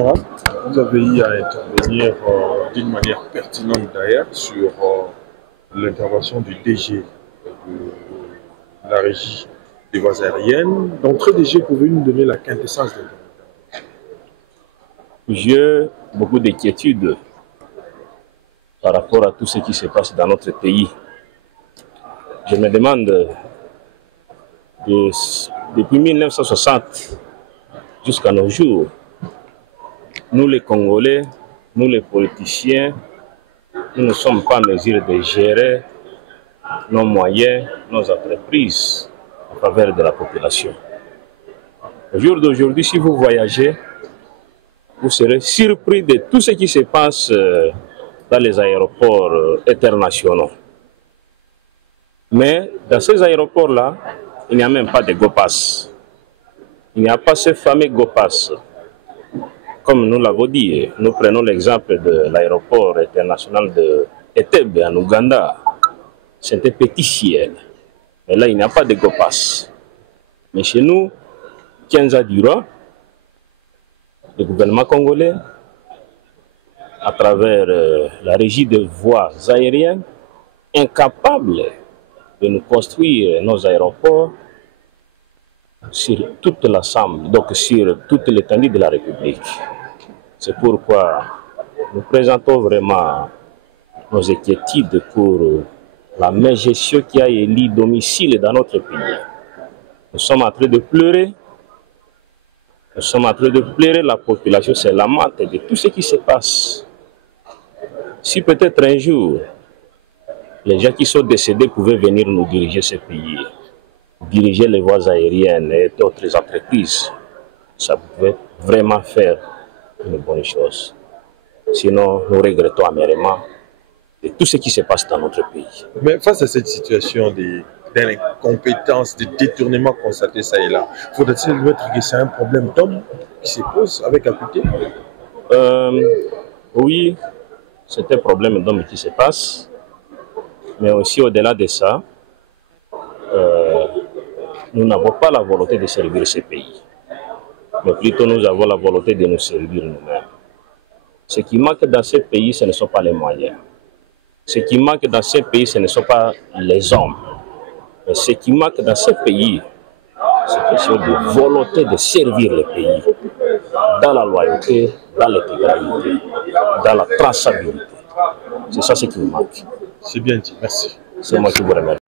Honorable, vous avez eu à intervenir d'une manière pertinente d'ailleurs sur l'intervention du DG de la régie des voies aériennes. D'entrée, DG, pouvez-vous nous donner la quintessence de l'intervention? J'ai beaucoup d'inquiétudes par rapport à tout ce qui se passe dans notre pays. Je me demande, depuis 1960 jusqu'à nos jours, nous les Congolais, nous les politiciens, nous ne sommes pas en mesure de gérer nos moyens, nos entreprises en faveur de la population. Au jour d'aujourd'hui, si vous voyagez, vous serez surpris de tout ce qui se passe dans les aéroports internationaux. Mais dans ces aéroports-là, il n'y a même pas de GoPass. Il n'y a pas ce fameux GoPass. Comme nous l'avons dit, nous prenons l'exemple de l'aéroport international de Entebbe en Ouganda. C'est un petit ciel. Mais là, il n'y a pas de GoPass. Mais chez nous, 15 ans durant, le gouvernement congolais, à travers la régie des voies aériennes, incapable de nous construire nos aéroports sur toute l'ensemble, donc sur toute l'étendue de la République. C'est pourquoi nous présentons vraiment nos inquiétudes pour la mégestion qui a élu domicile dans notre pays. Nous sommes en train de pleurer. Nous sommes en train de pleurer, la population se lamente de tout ce qui se passe. Si peut-être un jour, les gens qui sont décédés pouvaient venir nous diriger ce pays, diriger les voies aériennes et d'autres entreprises, ça pouvait vraiment faire une bonne chose. Sinon, nous regrettons amèrement de tout ce qui se passe dans notre pays. Mais face à cette situation d'incompétence, de détournement constaté ça et là, faudrait-il admettre que c'est un problème d'homme qui se pose avec acuité? Oui, c'est un problème d'homme qui se passe. Mais aussi au-delà de ça, nous n'avons pas la volonté de servir ce pays. Mais plutôt nous avons la volonté de nous servir nous-mêmes. Ce qui manque dans ce pays, ce ne sont pas les moyens. Ce qui manque dans ce pays, ce ne sont pas les hommes. Mais ce qui manque dans ce pays, c'est question de volonté de servir le pays. Dans la loyauté, dans l'intégralité, dans la traçabilité. C'est ça ce qui nous manque. C'est bien dit, merci. C'est moi qui vous remercie.